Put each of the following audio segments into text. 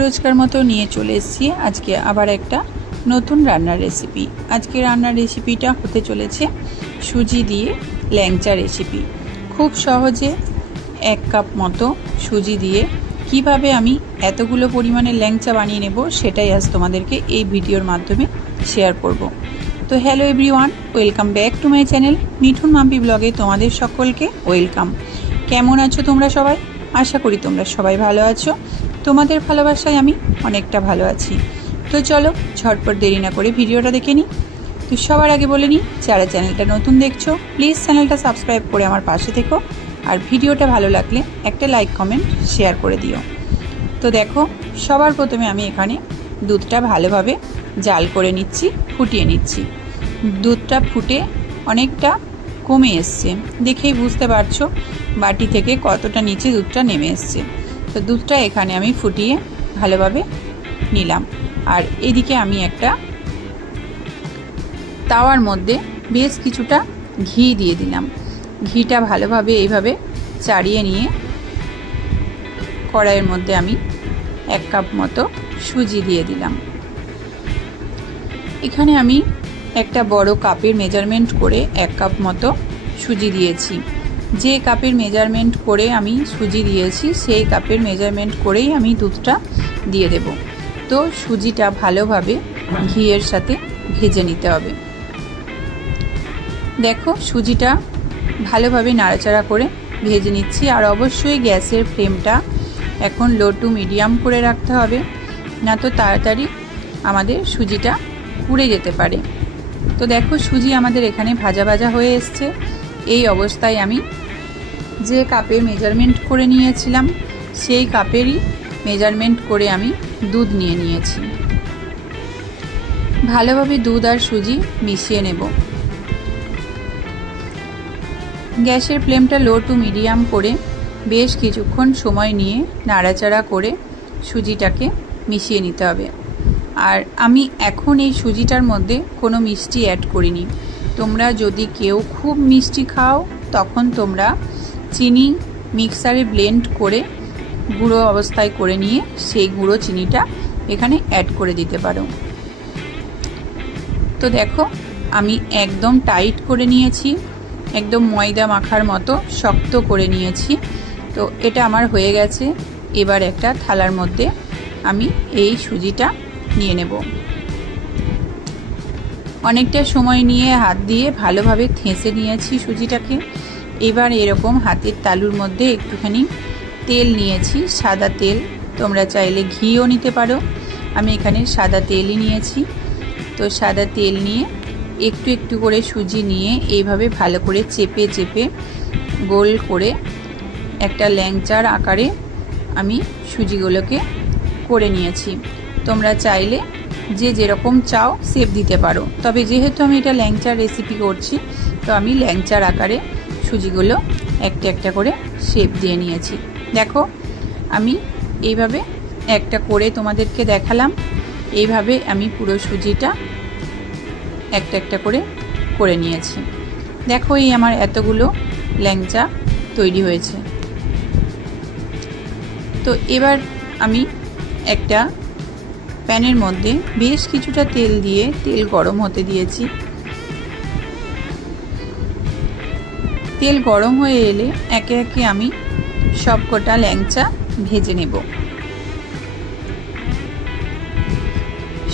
রোজকার মতো নিয়ে চলে এসেছি আজকে আবার একটা নতুন রান্নার রেসিপি। আজকে রান্নার রেসিপিটা হতে চলেছে সুজি দিয়ে ল্যাংচা রেসিপি। খুব সহজে 1 কাপ মতো সুজি দিয়ে কিভাবে আমি এতগুলো পরিমাণে ল্যাংচা বানিয়ে নেব সেটাই আজ তোমাদেরকে এই ভিডিওর মাধ্যমে শেয়ার করব। তো hello everyone, welcome back to my channel Mithun Mampi ব্লগে তোমাদের সকলকে ওয়েলকাম। কেমন আছো তোমরা সবাই? আশা করি তোমরা সবাই ভালো আছো। তোমাদের ভালোবাসায় আমি অনেকটা ভালো আছি। তো চলো ঝটপট দেরি না করে ভিডিওটা দেখে নিই। তো সবার আগে বলে নিই, যারা চ্যানেলটা নতুন দেখছো প্লিজ চ্যানেলটা সাবস্ক্রাইব করে আমার পাশে থেকো, আর ভিডিওটা ভালো লাগলে একটা লাইক কমেন্ট শেয়ার করে দিও। তো দেখো, সবার প্রথমে আমি এখানে দুধটা ভালোভাবে জাল করে নিচ্ছি, ফুটিয়ে নিচ্ছি। দুধটা ফুটে অনেকটা কমে এসছে, দেখেই বুঝতে পারছো বাটি থেকে কতটা নিচে দুধটা নেমে এসছে। তো দুধটা এখানে আমি ফুটিয়ে ভালোভাবে নিলাম। আর এদিকে আমি একটা তাওয়ার মধ্যে বেশ কিছুটা ঘি দিয়ে দিলাম। ঘিটা ভালোভাবে এইভাবে চাড়িয়ে নিয়ে কড়াইয়ের মধ্যে আমি 1 কাপ মতো সুজি দিয়ে দিলাম। এখানে আমি একটা বড় কাপের মেজারমেন্ট করে 1 কাপ মতো সুজি দিয়েছি। যে কাপের মেজারমেন্ট করে আমি সুজি দিয়েছি সেই কাপের মেজারমেন্ট করেই আমি দুধটা দিয়ে দেব। তো সুজিটা ভালোভাবে ঘিয়ের সাথে ভেজে নিতে হবে। দেখো, সুজিটা ভালোভাবে নাড়াচাড়া করে ভেজে নিচ্ছি। আর অবশ্যই গ্যাসের ফ্লেমটা এখন লো টু মিডিয়াম করে রাখতে হবে, না তো তাড়াতাড়ি আমাদের সুজিটা পুড়ে যেতে পারে। তো দেখো, সুজি আমাদের এখানে ভাজা ভাজা হয়ে এসছে। এই অবস্থায় আমি যে কাপে মেজারমেন্ট করে নিয়েছিলাম সেই কাপেরই মেজারমেন্ট করে আমি দুধ নিয়ে নিয়েছি। ভালোভাবে দুধ আর সুজি মিশিয়ে নেব। গ্যাসের ফ্লেমটা লো টু মিডিয়াম করে বেশ কিছুক্ষণ সময় নিয়ে নাড়াচাড়া করে সুজিটাকে মিশিয়ে নিতে হবে। আর আমি এখন এই সুজিটার মধ্যে কোনো মিষ্টি অ্যাড করিনি। তোমরা যদি কেউ খুব মিষ্টি খাও তখন তোমরা চিনি মিক্সারে ব্লেন্ড করে গুঁড়ো অবস্থায় করে নিয়ে সেই গুঁড়ো চিনিটা এখানে অ্যাড করে দিতে পারো। তো দেখো, আমি একদম টাইট করে নিয়েছি, একদম ময়দা মাখার মতো শক্ত করে নিয়েছি। তো এটা আমার হয়ে গেছে। এবার একটা থালার মধ্যে আমি এই সুজিটা নিয়ে নেব। অনেকটা সময় নিয়ে হাত দিয়ে ভালোভাবে থেঁচে নিয়েছি সুজিটাকে। এবার এরকম হাতের তালুর মধ্যে একটুখানি তেল নিয়েছি, সাদা তেল। তোমরা চাইলে ঘিও নিতে পারো, আমি এখানে সাদা তেলই নিয়েছি। তো সাদা তেল নিয়ে একটু একটু করে সুজি নিয়ে এইভাবে ভালো করে চেপে চেপে গোল করে একটা ল্যাংচার আকারে আমি সুজিগুলোকে করে নিয়েছি। তোমরা চাইলে যে যেরকম চাও শেপ দিতে পারো, তবে যেহেতু আমি এটা ল্যাংচার রেসিপি করছি তো আমি ল্যাংচার আকারে সুজিগুলো একটা একটা করে শেপ দিয়ে নিয়েছি। দেখো, আমি এইভাবে একটা করে তোমাদেরকে দেখালাম। এইভাবে আমি পুরো সুজিটা একটা একটা করে করে নিয়েছি। দেখো, এই আমার এতগুলো ল্যাংচা তৈরি হয়েছে। তো এবার আমি একটা প্যানের মধ্যে বেশ কিছুটা তেল দিয়ে তেল গরম হতে দিয়েছি। তেল গরম হয়ে এলে একে একে আমি সব কটা ল্যাংচা ভেজে নেব।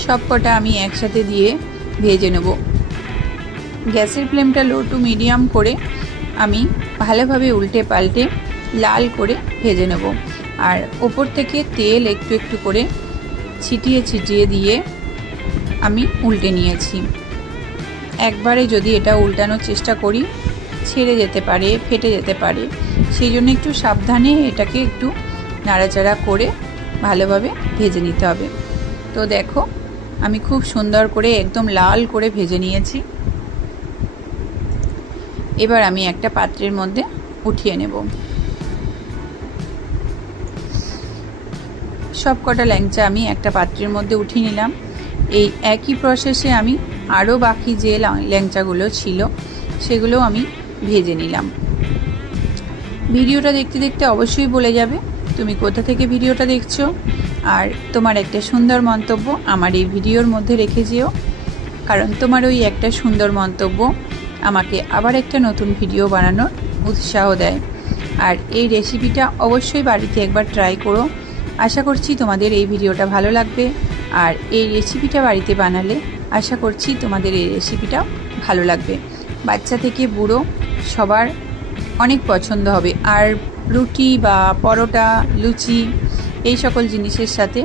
সব কটা আমি একসাথে দিয়ে ভেজে নেব। গ্যাসের ফ্লেমটা লো টু মিডিয়াম করে আমি ভালোভাবে উল্টে পাল্টে লাল করে ভেজে নেব। আর ওপর থেকে তেল একটু একটু করে ছিটিয়ে ছিটিয়ে দিয়ে আমি উল্টে নিয়েছি। একবারে যদি এটা উল্টানোর চেষ্টা করি ছেড়ে যেতে পারে, ফেটে যেতে পারে, সেই জন্য একটু সাবধানে এটাকে একটু নাড়াচাড়া করে ভালোভাবে ভেজে নিতে হবে। তো দেখো, আমি খুব সুন্দর করে একদম লাল করে ভেজে নিয়েছি। এবার আমি একটা পাত্রের মধ্যে উঠিয়ে নেব। সব কটা ল্যাংচা আমি একটা পাত্রের মধ্যে উঠিয়ে নিলাম। এই একই প্রসেসে আমি আরও বাকি যে ল্যাংচাগুলো ছিল সেগুলো আমি ভেজে নিলাম। ভিডিওটা দেখতে দেখতে অবশ্যই বলে যাবে তুমি কোথা থেকে ভিডিওটা দেখছো। আর তোমার একটা সুন্দর মন্তব্য আমার এই ভিডিওর মধ্যে রেখে যেও, কারণ তোমার ওই একটা সুন্দর মন্তব্য আমাকে আবার একটা নতুন ভিডিও বানানোর উৎসাহ দেয়। আর এই রেসিপিটা অবশ্যই বাড়িতে একবার ট্রাই করো। আশা করছি তোমাদের এই ভিডিওটা ভালো লাগবে। আর এই রেসিপিটা বাড়িতে বানালে আশা করছি তোমাদের এই রেসিপিটাও ভালো লাগবে। বাচ্চা থেকে বুড়ো সবার অনেক পছন্দ হবে। আর রুটি বা পরোটা, লুচি এই সকল জিনিসের সাথে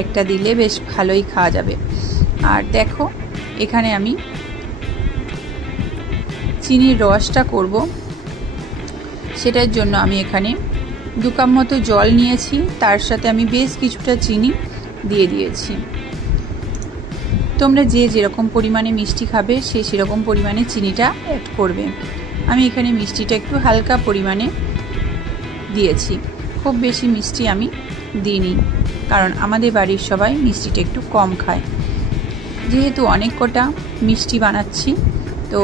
একটা দিলে বেশ ভালোই খাওয়া যাবে। আর দেখো এখানে আমি চিনির রসটা করব, সেটার জন্য আমি এখানে 2 কাপ মতো জল নিয়েছি, তার সাথে আমি বেশ কিছুটা চিনি দিয়ে দিয়েছি। তোমরা যে যেরকম পরিমাণে মিষ্টি খাবে সে সেরকম পরিমাণে চিনিটা অ্যাড করবে। আমি এখানে মিষ্টিটা একটু হালকা পরিমাণে দিয়েছি, খুব বেশি মিষ্টি আমি দিইনি, কারণ আমাদের বাড়ির সবাই মিষ্টিটা একটু কম খায়। যেহেতু অনেক কটা মিষ্টি বানাচ্ছি তো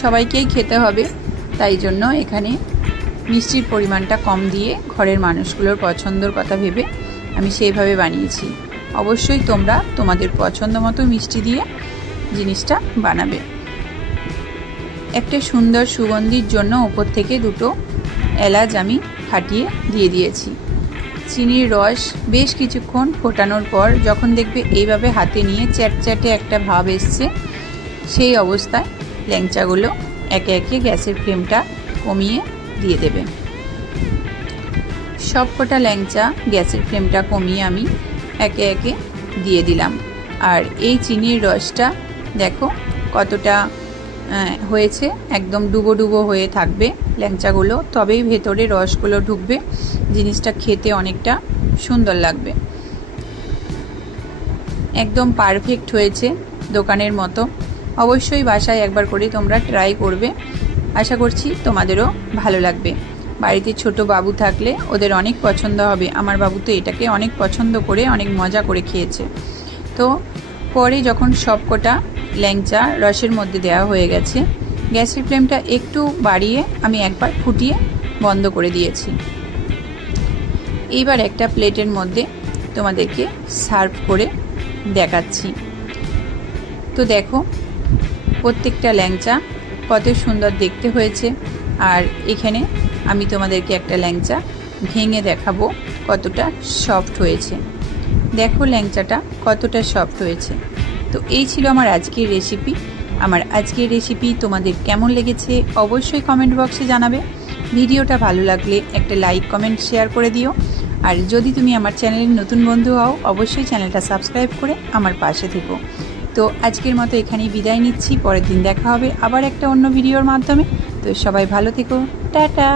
সবাইকেই খেতে হবে, তাই জন্য এখানে মিষ্টির পরিমাণটা কম দিয়ে ঘরের মানুষগুলোর পছন্দর কথা ভেবে আমি সেইভাবে বানিয়েছি। অবশ্যই তোমরা তোমাদের পছন্দ মতো মিষ্টি দিয়ে জিনিসটা বানাবে। একটা সুন্দর সুগন্ধির জন্য ওপর থেকে 2টো এলাচ আমি ফাটিয়ে দিয়ে দিয়েছি। চিনির রস বেশ কিছুক্ষণ ফোটানোর পর যখন দেখবে এইভাবে হাতে নিয়ে চ্যাটচ্যাটে একটা ভাব এসছে, সেই অবস্থায় ল্যাংচাগুলো একে একে গ্যাসের ফ্লেমটা কমিয়ে দিয়ে দেবে। সবকটা ল্যাংচা গ্যাসের ফ্লেমটা কমিয়ে আমি একে একে দিয়ে দিলাম। আর এই চিনির রসটা দেখো কতটা হয়েছে, একদম ডুবো ডুবো হয়ে থাকবে ল্যাংচাগুলো, তবেই ভেতরে রসগুলো ঢুকবে, জিনিসটা খেতে অনেকটা সুন্দর লাগবে। একদম পারফেক্ট হয়েছে দোকানের মতো। অবশ্যই বাসায় একবার করে তোমরা ট্রাই করবে, আশা করছি তোমাদেরও ভালো লাগবে। বাড়িতে ছোট বাবু থাকলে ওদের অনেক পছন্দ হবে। আমার বাবু তো এটাকে অনেক পছন্দ করে অনেক মজা করে খেয়েছে। তো পরে যখন সবকটা ল্যাংচা রসের মধ্যে দেওয়া হয়ে গেছে, গ্যাসের ফ্লেমটা একটু বাড়িয়ে আমি একবার ফুটিয়ে বন্ধ করে দিয়েছি। এইবার একটা প্লেটের মধ্যে তোমাদেরকে সার্ভ করে দেখাচ্ছি। তো দেখো প্রত্যেকটা ল্যাংচা কত সুন্দর দেখতে হয়েছে। আর এখানে আমি তোমাদেরকে একটা ল্যাংচা ভেঙে দেখাবো কতটা সফট হয়েছে। দেখো ল্যাংচাটা কতটা সফট হয়েছে। তো এই ছিল আমার আজকের রেসিপি। আমার আজকের রেসিপি তোমাদের কেমন লেগেছে অবশ্যই কমেন্ট বক্সে জানাবে। ভিডিওটা ভালো লাগলে একটা লাইক, কমেন্ট, শেয়ার করে দিও। আর যদি তুমি আমার চ্যানেলের নতুন বন্ধু হও অবশ্যই চ্যানেলটা সাবস্ক্রাইব করে আমার পাশে থেকো। তো আজকের মতো এখানেই বিদায় নিচ্ছি, পরের দিন দেখা হবে আবার একটা অন্য ভিডিওর মাধ্যমে। তো সবাই ভালো থেকো, টাটা।